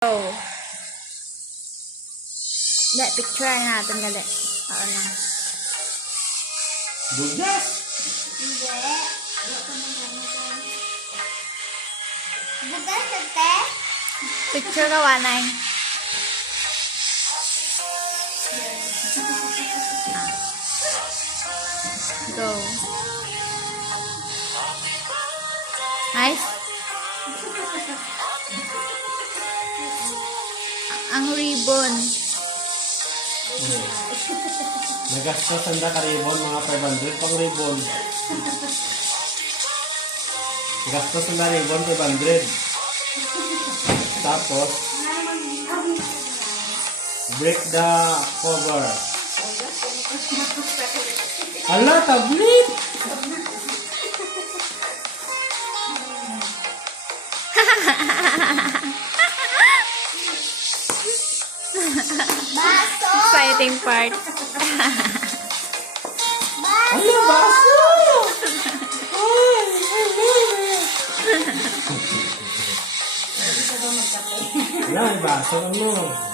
Oh. Hindi, picture natin gali. Para lang. Bugas? Hindi. Bugas ate? Picture ka, Wanay. Go. Nice. Ang ribbon. Nagastos ang ka ribbon, mga 500 pang ribbon. Nagastos ang ribbon, 500. Tapos, break the cover. Ala, tablet! Baso! Exciting part. Ala, baso! Ala, baso ano?